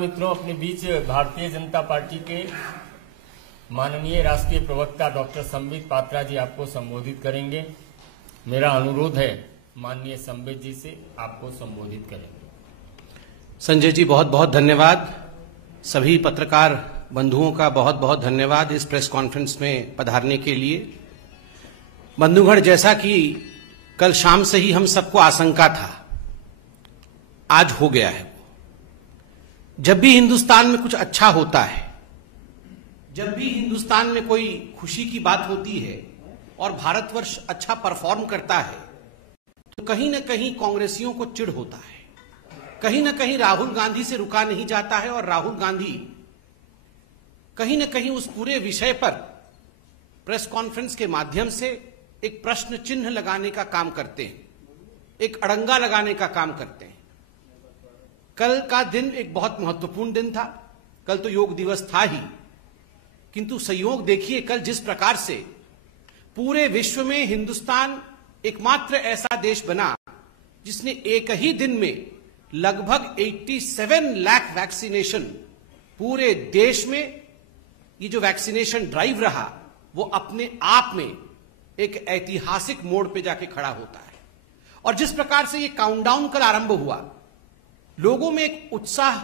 मित्रों, अपने बीच भारतीय जनता पार्टी के माननीय राष्ट्रीय प्रवक्ता डॉक्टर संबित पात्रा जी आपको संबोधित करेंगे। मेरा अनुरोध है माननीय संबित जी से आपको संबोधित करेंगे। संजय जी, बहुत बहुत धन्यवाद। सभी पत्रकार बंधुओं का बहुत बहुत धन्यवाद इस प्रेस कॉन्फ्रेंस में पधारने के लिए। बंधुगण, जैसा कि कल शाम से ही हम सबको आशंका था, आज हो गया है। जब भी हिंदुस्तान में कुछ अच्छा होता है, जब भी हिंदुस्तान में कोई खुशी की बात होती है और भारतवर्ष अच्छा परफॉर्म करता है, तो कहीं ना कहीं कांग्रेसियों को चिढ़ होता है। कहीं ना कहीं राहुल गांधी से रुका नहीं जाता है और राहुल गांधी कहीं ना कहीं उस पूरे विषय पर प्रेस कॉन्फ्रेंस के माध्यम से एक प्रश्न चिन्ह लगाने का काम करते हैं, एक अड़ंगा लगाने का काम करते हैं। कल का दिन एक बहुत महत्वपूर्ण दिन था। कल तो योग दिवस था ही, किंतु संयोग देखिए कल जिस प्रकार से पूरे विश्व में हिंदुस्तान एकमात्र ऐसा देश बना जिसने एक ही दिन में लगभग 87 लाख वैक्सीनेशन, पूरे देश में ये जो वैक्सीनेशन ड्राइव रहा वो अपने आप में एक ऐतिहासिक मोड़ पे जाके खड़ा होता है। और जिस प्रकार से ये काउंटडाउन कल आरंभ हुआ, लोगों में एक उत्साह,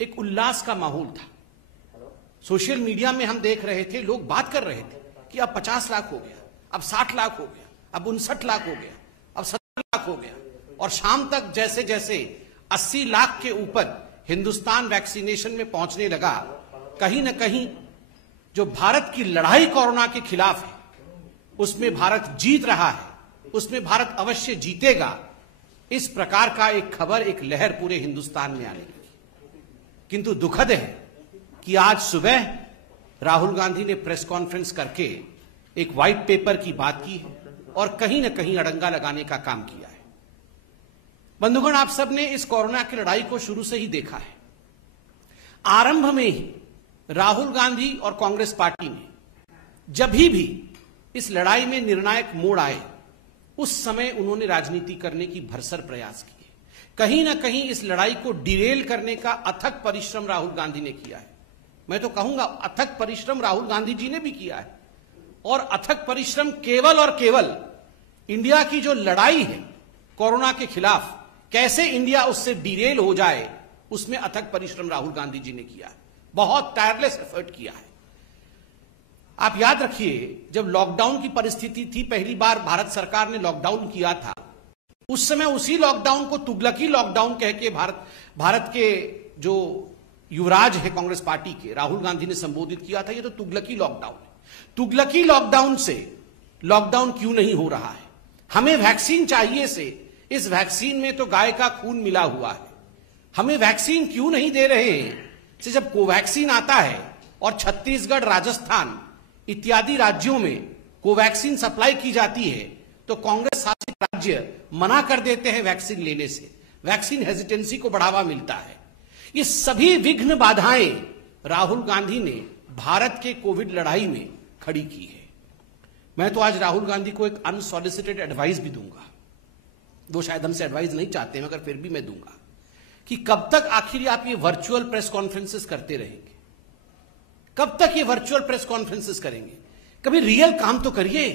एक उल्लास का माहौल था। सोशल मीडिया में हम देख रहे थे, लोग बात कर रहे थे कि अब 50 लाख हो गया, अब 60 लाख हो गया, अब 59 लाख हो गया, अब 70 लाख हो गया। और शाम तक जैसे जैसे 80 लाख के ऊपर हिंदुस्तान वैक्सीनेशन में पहुंचने लगा, कहीं ना कहीं जो भारत की लड़ाई कोरोना के खिलाफ है उसमें भारत जीत रहा है, उसमें भारत अवश्य जीतेगा, इस प्रकार का एक खबर, एक लहर पूरे हिंदुस्तान में आने लगी। किंतु दुखद है कि आज सुबह राहुल गांधी ने प्रेस कॉन्फ्रेंस करके एक व्हाइट पेपर की बात की है और कहीं ना कहीं अड़ंगा लगाने का काम किया है। बंधुगण, आप सब ने इस कोरोना की लड़ाई को शुरू से ही देखा है। आरंभ में ही राहुल गांधी और कांग्रेस पार्टी ने जब भी इस लड़ाई में निर्णायक मोड़ आए, उस समय उन्होंने राजनीति करने की भरसर प्रयास किए। कहीं ना कहीं इस लड़ाई को डिरेल करने का अथक परिश्रम राहुल गांधी ने किया है। मैं तो कहूंगा अथक परिश्रम राहुल गांधी जी ने भी किया है। और अथक परिश्रम केवल और केवल इंडिया की जो लड़ाई है कोरोना के खिलाफ, कैसे इंडिया उससे डिरेल हो जाए, उसमें अथक परिश्रम राहुल गांधी जी ने किया है। बहुत टायरलेस एफर्ट किया है। आप याद रखिए, जब लॉकडाउन की परिस्थिति थी, पहली बार भारत सरकार ने लॉकडाउन किया था, उस समय उसी लॉकडाउन को तुगलकी लॉकडाउन कह के भारत के जो युवराज है कांग्रेस पार्टी के, राहुल गांधी ने संबोधित किया था, ये तो तुगलकी लॉकडाउन है। तुगलकी लॉकडाउन से लॉकडाउन क्यों नहीं हो रहा है? हमें वैक्सीन चाहिए से इस वैक्सीन में तो गाय का खून मिला हुआ है। हमें वैक्सीन क्यों नहीं दे रहे हैं से जब कोवैक्सीन आता है और छत्तीसगढ़, राजस्थान इत्यादि राज्यों में कोवैक्सीन सप्लाई की जाती है, तो कांग्रेस शासित राज्य मना कर देते हैं वैक्सीन लेने से। वैक्सीन हेजिटेंसी को बढ़ावा मिलता है। ये सभी विघ्न बाधाएं राहुल गांधी ने भारत के कोविड लड़ाई में खड़ी की है। मैं तो आज राहुल गांधी को एक अनसॉलिसिटेड एडवाइस भी दूंगा। वो शायद हमसे एडवाइस नहीं चाहते, मगर फिर भी मैं दूंगा कि कब तक आखिर आप ये वर्चुअल प्रेस कॉन्फ्रेंसेस करते रहेंगे? कब तक ये वर्चुअल प्रेस कॉन्फ्रेंसेस करेंगे? कभी रियल काम तो करिए।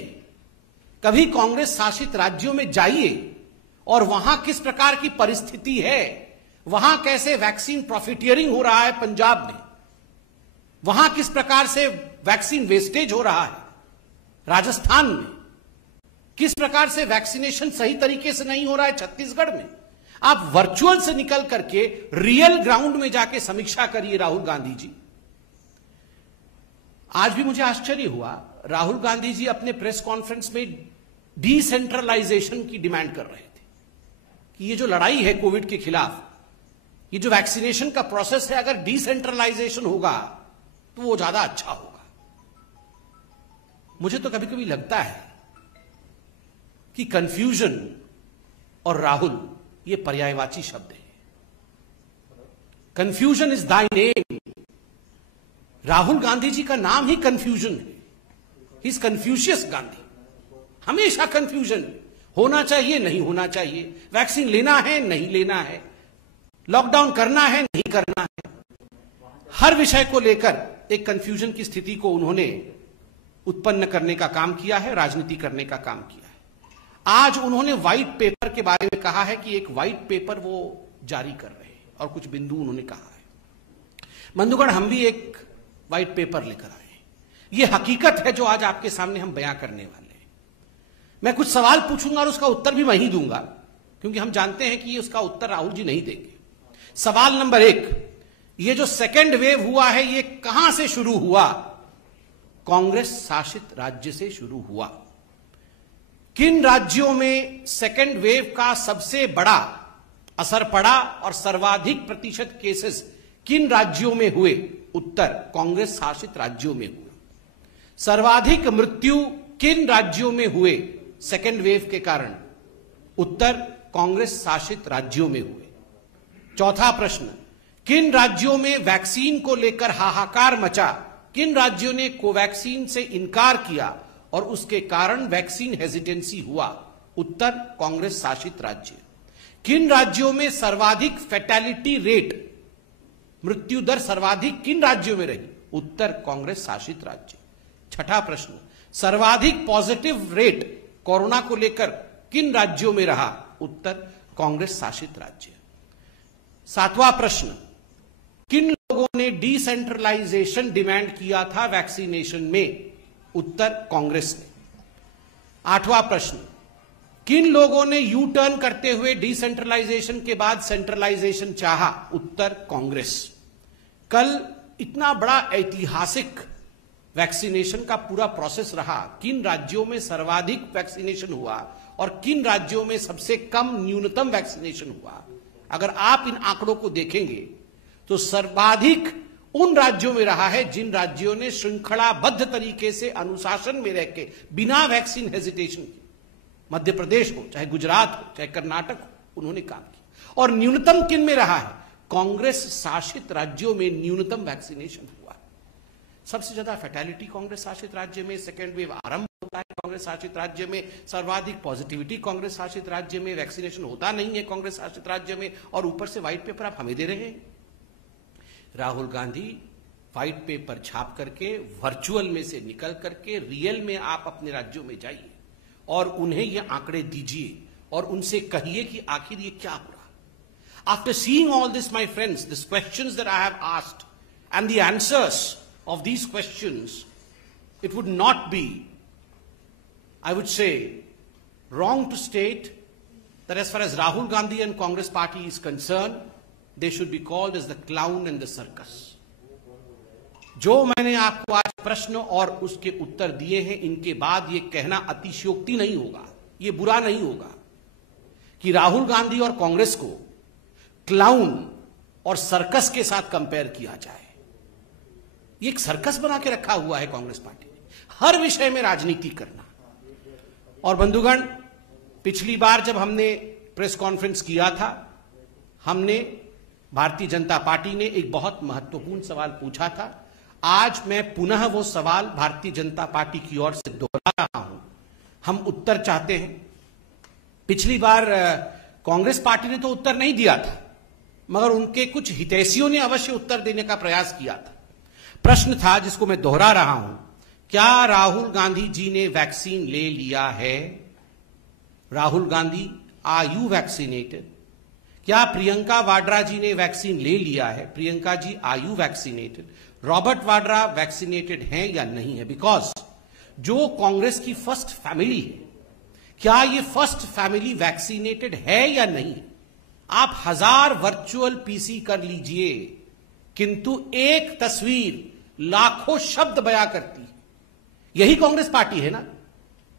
कभी कांग्रेस शासित राज्यों में जाइए और वहां किस प्रकार की परिस्थिति है, वहां कैसे वैक्सीन प्रॉफिटियरिंग हो रहा है पंजाब में, वहां किस प्रकार से वैक्सीन वेस्टेज हो रहा है राजस्थान में, किस प्रकार से वैक्सीनेशन सही तरीके से नहीं हो रहा है छत्तीसगढ़ में। आप वर्चुअल से निकल करके रियल ग्राउंड में जाके समीक्षा करिए राहुल गांधी जी। आज भी मुझे आश्चर्य हुआ, राहुल गांधी जी अपने प्रेस कॉन्फ्रेंस में डिसेंट्रलाइजेशन की डिमांड कर रहे थे कि ये जो लड़ाई है कोविड के खिलाफ, ये जो वैक्सीनेशन का प्रोसेस है, अगर डिसेंट्रलाइजेशन होगा तो वो ज्यादा अच्छा होगा। मुझे तो कभी कभी लगता है कि कंफ्यूजन और राहुल ये पर्यायवाची शब्द है। Confusion is thy name. Rahul Gandhi ji का नाम ही कंफ्यूजन है। He is Confucius Gandhi. हमेशा कंफ्यूजन, होना चाहिए नहीं होना चाहिए, वैक्सीन लेना है नहीं लेना है, लॉकडाउन करना है नहीं करना है। हर विषय को लेकर एक कंफ्यूजन की स्थिति को उन्होंने उत्पन्न करने का काम किया है, राजनीति करने का काम किया है। आज उन्होंने व्हाइट पेपर के बारे में कहा है कि एक व्हाइट पेपर वो जारी कर रहे हैं और कुछ बिंदु उन्होंने कहा है। बंधुगण, हम भी एक व्हाइट पेपर लेकर आए हैं। यह हकीकत है जो आज आपके सामने हम बयां करने वाले हैं। मैं कुछ सवाल पूछूंगा और उसका उत्तर भी मैं ही दूंगा, क्योंकि हम जानते हैं कि उसका उत्तर राहुल जी नहीं देंगे। सवाल नंबर 1, ये जो सेकेंड वेव हुआ है ये कहां से शुरू हुआ? कांग्रेस शासित राज्य से शुरू हुआ। किन राज्यों में सेकेंड वेव का सबसे बड़ा असर पड़ा और सर्वाधिक प्रतिशत केसेस किन राज्यों में हुए? उत्तर, कांग्रेस शासित राज्यों में हुए। सर्वाधिक मृत्यु किन राज्यों में हुए सेकेंड वेव के कारण? उत्तर, कांग्रेस शासित राज्यों में हुए। चौथा प्रश्न, किन राज्यों में वैक्सीन को लेकर हाहाकार मचा? किन राज्यों ने कोवैक्सीन से इनकार किया और उसके कारण वैक्सीन हेजिटेंसी हुआ? उत्तर, कांग्रेस शासित राज्य। किन राज्यों में सर्वाधिक फैटेलिटी रेट, मृत्यु दर सर्वाधिक किन राज्यों में रही? उत्तर, कांग्रेस शासित राज्य। छठा प्रश्न, सर्वाधिक पॉजिटिव रेट कोरोना को लेकर किन राज्यों में रहा? उत्तर, कांग्रेस शासित राज्य। सातवां प्रश्न, किन लोगों ने डिसेंट्रलाइजेशन डिमांड किया था वैक्सीनेशन में? उत्तर, कांग्रेस ने। आठवां प्रश्न, किन लोगों ने यू टर्न करते हुए डिसेंट्रलाइजेशन के बाद सेंट्रलाइजेशन चाहा? उत्तर, कांग्रेस। कल इतना बड़ा ऐतिहासिक वैक्सीनेशन का पूरा प्रोसेस रहा, किन राज्यों में सर्वाधिक वैक्सीनेशन हुआ और किन राज्यों में सबसे कम न्यूनतम वैक्सीनेशन हुआ? अगर आप इन आंकड़ों को देखेंगे तो सर्वाधिक उन राज्यों में रहा है जिन राज्यों ने श्रृंखलाबद्ध तरीके से अनुशासन में रहकर बिना वैक्सीन हेजिटेशन के, मध्य प्रदेश हो, चाहे गुजरात हो, चाहे कर्नाटक हो, उन्होंने काम किया। और न्यूनतम किन में रहा है? कांग्रेस शासित राज्यों में न्यूनतम वैक्सीनेशन हुआ। सबसे ज्यादा फैटेलिटी कांग्रेस शासित राज्य में, सेकेंड वेव आरंभ होता है कांग्रेस शासित राज्य में, सर्वाधिक पॉजिटिविटी कांग्रेस शासित राज्य में, वैक्सीनेशन होता नहीं है कांग्रेस शासित राज्य में, और ऊपर से व्हाइट पेपर आप हमें दे रहे हैं। राहुल गांधी व्हाइट पेपर छाप करके, वर्चुअल में से निकल करके रियल में आप अपने राज्यों में जाइए और उन्हें ये आंकड़े दीजिए और उनसे कहिए कि आखिर ये क्या हो रहा। After seeing all this my friends, this questions that I have asked and the answers of these questions, it would not be, I would say, wrong to state that as far as Rahul Gandhi and Congress party is concerned, they should be called as the clown and the circus. जो मैंने आपको आज प्रश्न और उसके उत्तर दिए हैं, इनके बाद ये कहना अतिशयोक्ति नहीं होगा, ये बुरा नहीं होगा कि राहुल गांधी और कांग्रेस को क्लाउन और सर्कस के साथ कंपेयर किया जाए। ये एक सर्कस बना के रखा हुआ है कांग्रेस पार्टी ने, हर विषय में राजनीति करना। और बंधुगण, पिछली बार जब हमने प्रेस कॉन्फ्रेंस किया था, हमने भारतीय जनता पार्टी ने एक बहुत महत्वपूर्ण सवाल पूछा था। आज मैं पुनः वो सवाल भारतीय जनता पार्टी की ओर से दोहरा रहा हूं। हम उत्तर चाहते हैं। पिछली बार कांग्रेस पार्टी ने तो उत्तर नहीं दिया था, मगर उनके कुछ हितैषियों ने अवश्य उत्तर देने का प्रयास किया था। प्रश्न था जिसको मैं दोहरा रहा हूं, क्या राहुल गांधी जी ने वैक्सीन ले लिया है? Rahul Gandhi, are you vaccinated? क्या प्रियंका वाड्रा जी ने वैक्सीन ले लिया है? Priyanka ji, are you vaccinated? Robert Vadra vaccinated हैं या नहीं है? बिकॉज जो कांग्रेस की फर्स्ट फैमिली है, क्या ये फर्स्ट फैमिली वैक्सीनेटेड है या नहीं? आप 1000 वर्चुअल पीसी कर लीजिए, किंतु एक तस्वीर लाखों शब्द बयां करती है। यही कांग्रेस पार्टी है ना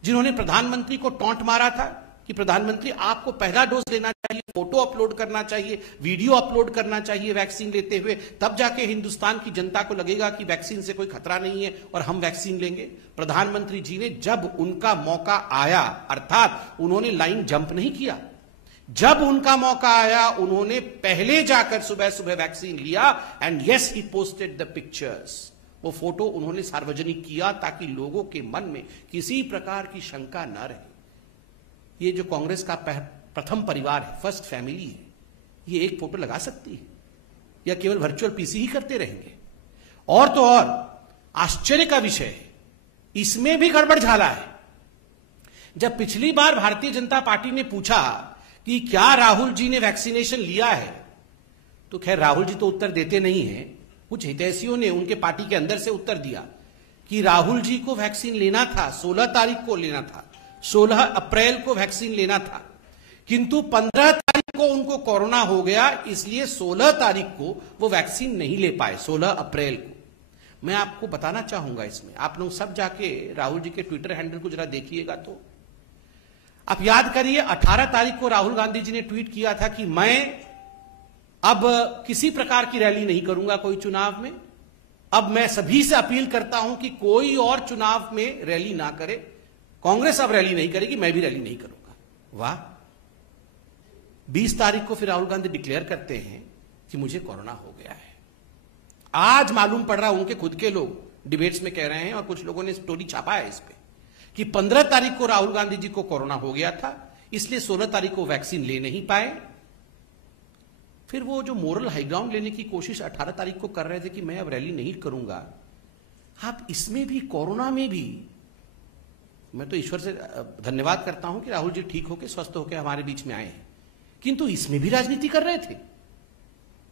जिन्होंने प्रधानमंत्री को टॉन्ट मारा था कि प्रधानमंत्री आपको पहला डोज लेना चाहिए, फोटो अपलोड करना चाहिए, वीडियो अपलोड करना चाहिए वैक्सीन लेते हुए, तब जाके हिंदुस्तान की जनता को लगेगा कि वैक्सीन से कोई खतरा नहीं है और हम वैक्सीन लेंगे। प्रधानमंत्री जी ने जब उनका मौका आया, अर्थात उन्होंने लाइन जंप नहीं किया, जब उनका मौका आया उन्होंने पहले जाकर सुबह सुबह वैक्सीन लिया and yes he posted the pictures. वो फोटो उन्होंने सार्वजनिक किया ताकि लोगों के मन में किसी प्रकार की शंका न रहे। ये जो कांग्रेस का प्रथम परिवार है, फर्स्ट फैमिली है, ये एक फोटो लगा सकती है या केवल वर्चुअल पीसी ही करते रहेंगे? और तो और आश्चर्य का विषय है, इसमें भी गड़बड़ झाला है। जब पिछली बार भारतीय जनता पार्टी ने पूछा कि क्या राहुल जी ने वैक्सीनेशन लिया है, तो खैर राहुल जी तो उत्तर देते नहीं हैं, कुछ हितैषियों ने उनके पार्टी के अंदर से उत्तर दिया कि राहुल जी को वैक्सीन लेना था, 16 तारीख को लेना था, 16 अप्रैल को वैक्सीन लेना था, किंतु 15 तारीख को उनको कोरोना हो गया, इसलिए 16 तारीख को वो वैक्सीन नहीं ले पाए, 16 अप्रैल को। मैं आपको बताना चाहूंगा, इसमें आप लोग सब जाके राहुल जी के ट्विटर हैंडल को जरा देखिएगा। तो आप याद करिए, 18 तारीख को राहुल गांधी जी ने ट्वीट किया था कि मैं अब किसी प्रकार की रैली नहीं करूंगा कोई चुनाव में, अब मैं सभी से अपील करता हूं कि कोई और चुनाव में रैली ना करे, कांग्रेस अब रैली नहीं करेगी, मैं भी रैली नहीं करूंगा। वाह। 20 तारीख को फिर राहुल गांधी डिक्लेयर करते हैं कि मुझे कोरोना हो गया है। आज मालूम पड़ रहा, उनके खुद के लोग डिबेट्स में कह रहे हैं और कुछ लोगों ने स्टोरी छापा है इस पे कि 15 तारीख को राहुल गांधी जी को कोरोना हो गया था, इसलिए 16 तारीख को वैक्सीन ले नहीं पाए। फिर वो जो मोरल हाईग्राउंड लेने की कोशिश 18 तारीख को कर रहे थे कि मैं अब रैली नहीं करूंगा, आप इसमें भी, कोरोना में भी, मैं तो ईश्वर से धन्यवाद करता हूं कि राहुल जी ठीक होकर, स्वस्थ होकर हमारे बीच में आए हैं, किंतु इसमें भी राजनीति कर रहे थे।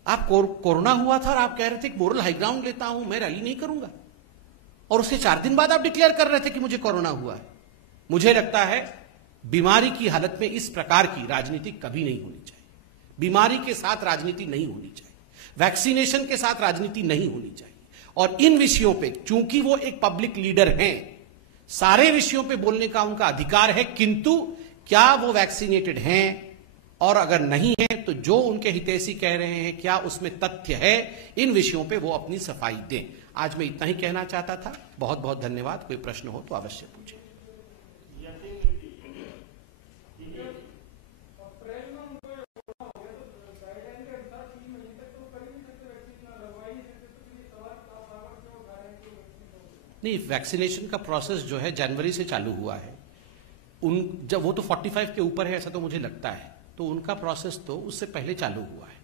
आप कोरोना हुआ था और आप कह रहे थे कि मोरल हाईग्राउंड लेता हूं, मैं रैली नहीं करूंगा, और उसके 4 दिन बाद आप डिक्लेयर कर रहे थे कि मुझे कोरोना हुआ है। मुझे लगता है बीमारी की हालत में इस प्रकार की राजनीति कभी नहीं होनी चाहिए। बीमारी के साथ राजनीति नहीं होनी चाहिए, वैक्सीनेशन के साथ राजनीति नहीं होनी चाहिए। और इन विषयों पे, चूंकि वो एक पब्लिक लीडर हैं, सारे विषयों पे बोलने का उनका अधिकार है, किंतु क्या वो वैक्सीनेटेड हैं, और अगर नहीं है तो जो उनके हितैषी कह रहे हैं क्या उसमें तथ्य है, इन विषयों पे वो अपनी सफाई दें। आज मैं इतना ही कहना चाहता था। बहुत बहुत धन्यवाद। कोई प्रश्न हो तो अवश्य पूछें। नहीं, वैक्सीनेशन का प्रोसेस जो है जनवरी से चालू हुआ है। जब वो तो 45 के ऊपर है ऐसा तो मुझे लगता है, तो उनका प्रोसेस तो उससे पहले चालू हुआ है।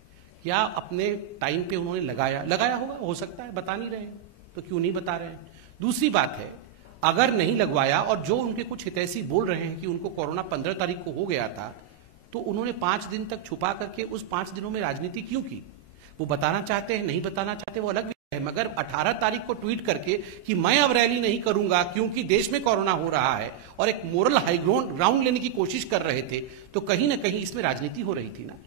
क्या अपने टाइम पे उन्होंने लगाया होगा, हो सकता है, बता नहीं रहे तो क्यों नहीं बता रहे हैं। दूसरी बात है, अगर नहीं लगवाया और जो उनके कुछ हितैषी बोल रहे हैं कि उनको कोरोना 15 तारीख को हो गया था, तो उन्होंने 5 दिन तक छुपा करके उस 5 दिनों में राजनीति क्यों की? वो बताना चाहते हैं, नहीं बताना चाहते, वो अलग विषय है। मगर 18 तारीख को ट्वीट करके कि मैं अब रैली नहीं करूंगा क्योंकि देश में कोरोना हो रहा है, और एक मोरल हाई ग्राउंड लेने की कोशिश कर रहे थे, तो कहीं ना कहीं इसमें राजनीति हो रही थी ना।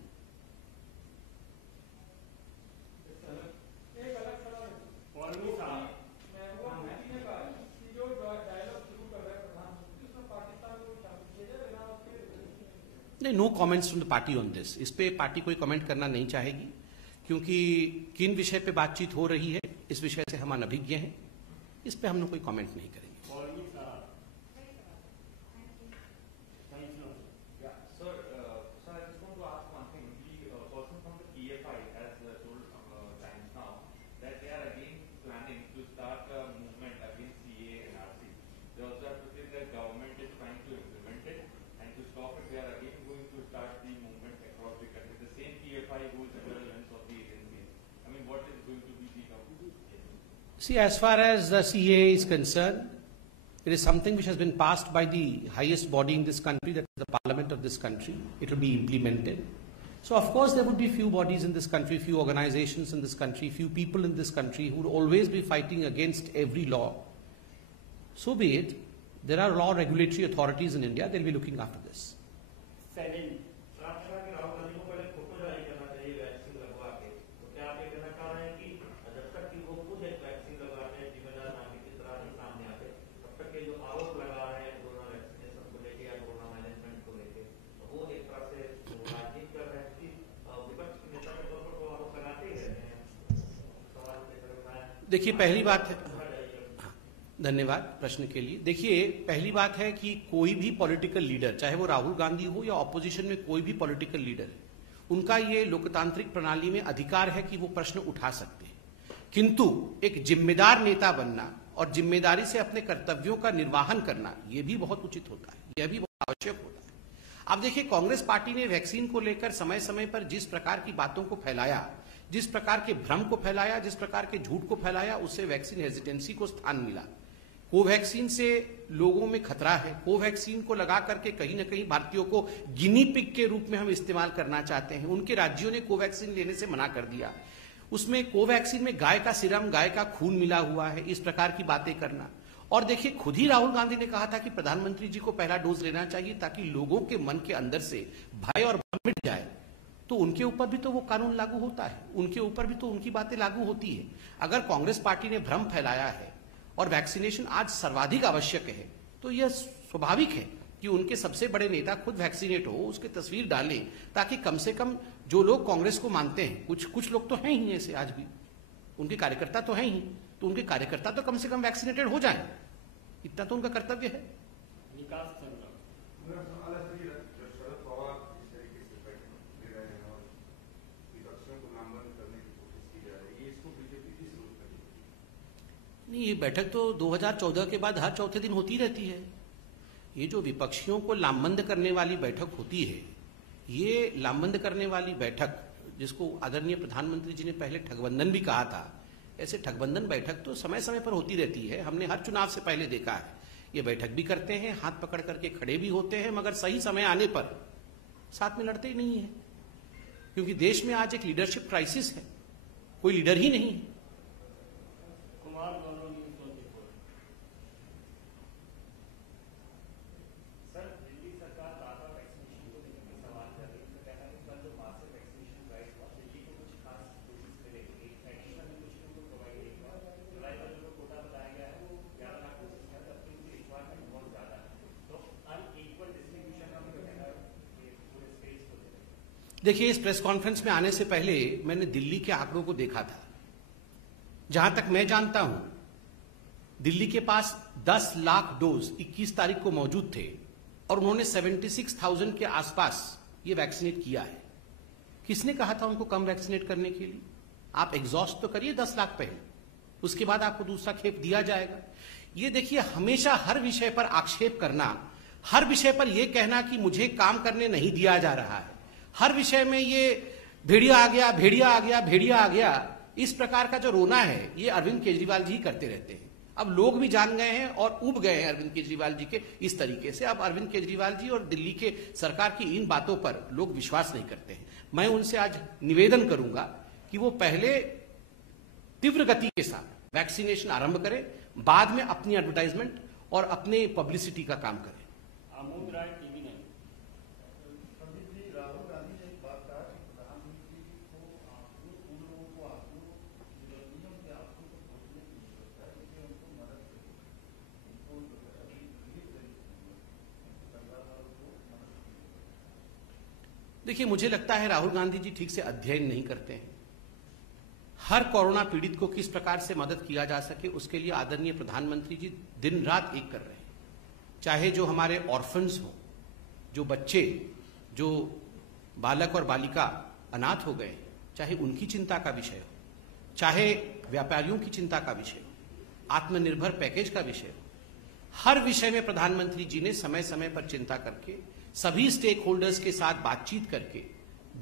नहीं, no comments from the party on this. इस पे पार्टी कोई कमेंट करना नहीं चाहेगी, क्योंकि किन विषय पे बातचीत हो रही है इस विषय से हम अनभिज्ञ हैं। इस पे हम लोग कोई कमेंट नहीं करेंगे। See, as far as the CAA is concerned, it is something which has been passed by the highest body in this country, that is the parliament of this country. It will be implemented. So, of course, there would be few bodies in this country, few organizations in this country, few people in this country who would always be fighting against every law. So be it. There are law regulatory authorities in India, they'll be looking after this. देखिए, पहली बात है, धन्यवाद प्रश्न के लिए। देखिए, पहली बात है कि कोई भी पॉलिटिकल लीडर, चाहे वो राहुल गांधी हो या ऑपोजिशन में कोई भी पॉलिटिकल लीडर है, उनका ये लोकतांत्रिक प्रणाली में अधिकार है कि वो प्रश्न उठा सकते हैं, किंतु एक जिम्मेदार नेता बनना और जिम्मेदारी से अपने कर्तव्यों का निर्वहन करना, यह भी बहुत उचित होता है, यह भी बहुत आवश्यक होता है। अब देखिए, कांग्रेस पार्टी ने वैक्सीन को लेकर समय समय पर जिस प्रकार की बातों को फैलाया जिस प्रकार के भ्रम को फैलाया, जिस प्रकार के झूठ को फैलाया, उससे वैक्सीन हेजिटेंसी को स्थान मिला। कोवैक्सीन से लोगों में खतरा है। कोवैक्सीन को लगा करके कहीं ना कहीं भारतीयों को गिनी पिग के रूप में हम इस्तेमाल करना चाहते हैं। उनके राज्यों ने कोवैक्सीन लेने से मना कर दिया। उसमें कोवैक्सीन में गाय का सीरम, गाय का खून मिला हुआ है, इस प्रकार की बातें करना। और देखिए, खुद ही राहुल गांधी ने कहा था कि प्रधानमंत्री जी को पहला डोज लेना चाहिए ताकि लोगों के मन के अंदर से भय और भ्रम मिट जाए। तो उनके ऊपर भी तो वो कानून लागू होता है, उनके ऊपर भी तो उनकी बातें लागू होती है। अगर कांग्रेस पार्टी ने भ्रम फैलाया है और वैक्सीनेशन आज सर्वाधिक आवश्यक है, तो यह स्वाभाविक है कि उनके सबसे बड़े नेता खुद वैक्सीनेट हो, उसकी तस्वीर डालें, ताकि कम से कम जो लोग कांग्रेस को मानते हैं, कुछ लोग तो हैं ही ऐसे, आज भी उनके कार्यकर्ता तो हैं ही, तो उनके कार्यकर्ता तो कम से कम वैक्सीनेटेड हो जाएं, इतना तो उनका कर्तव्य है। विकास नहीं, ये बैठक तो 2014 के बाद हर चौथे दिन होती रहती है। ये जो विपक्षियों को लामबंद करने वाली बैठक होती है, ये लामबंद करने वाली बैठक, जिसको आदरणीय प्रधानमंत्री जी ने पहले ठगबंधन भी कहा था, ऐसे ठगबंधन बैठक तो समय समय पर होती रहती है। हमने हर चुनाव से पहले देखा है, ये बैठक भी करते हैं, हाथ पकड़ करके खड़े भी होते हैं, मगर सही समय आने पर साथ में लड़ते ही नहीं है। क्योंकि देश में आज एक लीडरशिप क्राइसिस है, कोई लीडर ही नहीं है। देखिए, इस प्रेस कॉन्फ्रेंस में आने से पहले मैंने दिल्ली के आंकड़ों को देखा था। जहां तक मैं जानता हूं, दिल्ली के पास 10 लाख डोज 21 तारीख को मौजूद थे और उन्होंने 76,000 के आसपास ये वैक्सीनेट किया है। किसने कहा था उनको कम वैक्सीनेट करने के लिए? आप एग्जॉस्ट तो करिए 10 लाख पहले, उसके बाद आपको दूसरा खेप दिया जाएगा। ये देखिए, हमेशा हर विषय पर आक्षेप करना, हर विषय पर यह कहना कि मुझे काम करने नहीं दिया जा रहा है, हर विषय में ये भेड़िया आ गया, भेड़िया आ गया, भेड़िया आ गया, इस प्रकार का जो रोना है, ये अरविंद केजरीवाल जी करते रहते हैं। अब लोग भी जान गए हैं और ऊब गए हैं अरविंद केजरीवाल जी के इस तरीके से। अब अरविंद केजरीवाल जी और दिल्ली के सरकार की इन बातों पर लोग विश्वास नहीं करते हैं। मैं उनसे आज निवेदन करूंगा कि वो पहले तीव्र गति के साथ वैक्सीनेशन आरंभ करें, बाद में अपनी एडवर्टाइजमेंट और अपने पब्लिसिटी का काम करें। आमोद राय, टीवी 9। राहुल गांधी ने एक बात कहा कि प्रधानमंत्री को आपको उन लोगों को आपको विरोधियों के आपको सोचने की जरूरत है कि उनको मदद करें, उनको देखिए, मुझे लगता है राहुल गांधी जी ठीक से अध्ययन नहीं करते हैं। हर कोरोना पीड़ित को किस प्रकार से मदद किया जा सके, उसके लिए आदरणीय प्रधानमंत्री जी दिन रात एक कर रहे हैं। चाहे जो हमारे ऑर्फन्स हो, जो बच्चे, जो बालक और बालिका अनाथ हो गए, चाहे उनकी चिंता का विषय हो, चाहे व्यापारियों की चिंता का विषय हो, आत्मनिर्भर पैकेज का विषय हो, हर विषय में प्रधानमंत्री जी ने समय समय पर चिंता करके, सभी स्टेक होल्डर्स के साथ बातचीत करके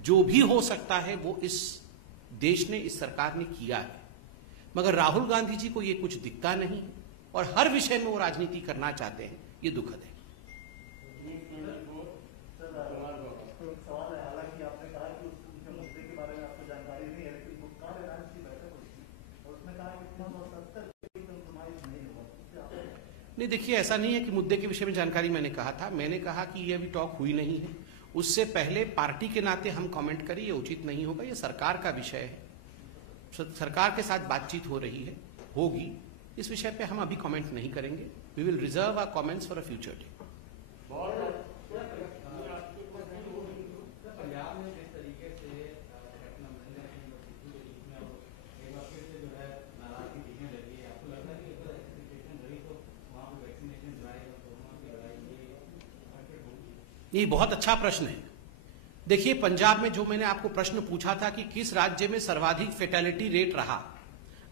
जो भी हो सकता है वो इस देश ने, इस सरकार ने किया है। मगर राहुल गांधी जी को ये कुछ दिखता नहीं और हर विषय में वो राजनीति करना चाहते हैं, ये दुखद है। सवाल है, हालांकि आपने कहा कि उस मुद्दे के बारे में आपको जानकारी नहीं है, लेकिन गुप्कार एलायंस की बैठक हुई थी और उसमें कहा कि 1970 कंप्रोमाइज नहीं होगा। नहीं, देखिए, ऐसा नहीं है कि मुद्दे के विषय में जानकारी मैंने कहा था। मैंने कहा कि ये अभी टॉक हुई नहीं है, उससे पहले पार्टी के नाते हम कमेंट करें, ये उचित नहीं होगा। ये सरकार का विषय है, सरकार के साथ बातचीत हो रही है, होगी, इस विषय पे हम अभी कमेंट नहीं करेंगे। We will reserve our comments for a future day. ये बहुत अच्छा प्रश्न है। देखिए, पंजाब में जो मैंने आपको प्रश्न पूछा था कि किस राज्य में सर्वाधिक फेटेलिटी रेट रहा,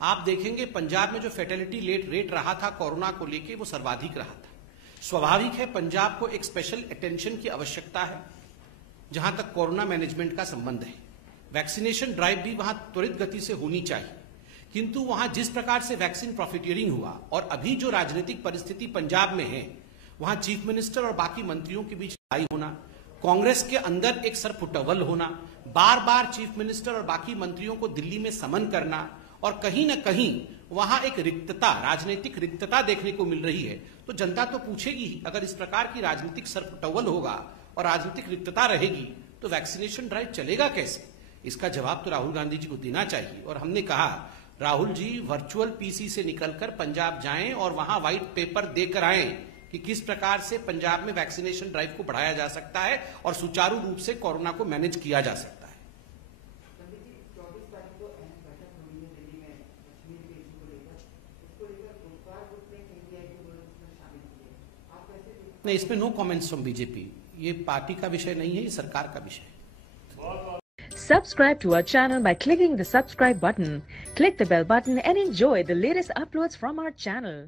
आप देखेंगे पंजाब में जो फेटेलिटी रेट रहा था कोरोना को लेके, वो सर्वाधिक रहा था। स्वाभाविक है, पंजाब को एक स्पेशल अटेंशन की आवश्यकता है जहां तक कोरोना मैनेजमेंट का संबंध है। वैक्सीनेशन ड्राइव भी वहां त्वरित गति से होनी चाहिए, किंतु वहां जिस प्रकार से वैक्सीन प्रॉफिटियरिंग हुआ और अभी जो राजनीतिक परिस्थिति पंजाब में है, वहां चीफ मिनिस्टर और बाकी मंत्रियों के बीच लड़ाई होना, कांग्रेस के अंदर एक सरफुटवल होना, बार बार चीफ मिनिस्टर और बाकी मंत्रियों को दिल्ली में समन करना, और कहीं न कहीं वहां एक रिक्तता, राजनीतिक रिक्तता देखने को मिल रही है। तो जनता तो पूछेगी ही, अगर इस प्रकार की राजनीतिक सरफुटवल होगा और राजनीतिक रिक्तता रहेगी तो वैक्सीनेशन ड्राइव चलेगा कैसे? इसका जवाब तो राहुल गांधी जी को देना चाहिए। और हमने कहा, राहुल जी वर्चुअल पीसी से निकलकर पंजाब जाएं और वहां व्हाइट पेपर देकर आएं कि किस प्रकार से पंजाब में वैक्सीनेशन ड्राइव को बढ़ाया जा सकता है और सुचारू रूप से कोरोना को मैनेज किया जा सकता है। नहीं, इसमें नो कमेंट्स फ्रॉम बीजेपी। ये पार्टी का विषय नहीं है, ये सरकार का विषय है। Subscribe to our channel by clicking the subscribe button. Click the bell button and enjoy the latest uploads from our channel.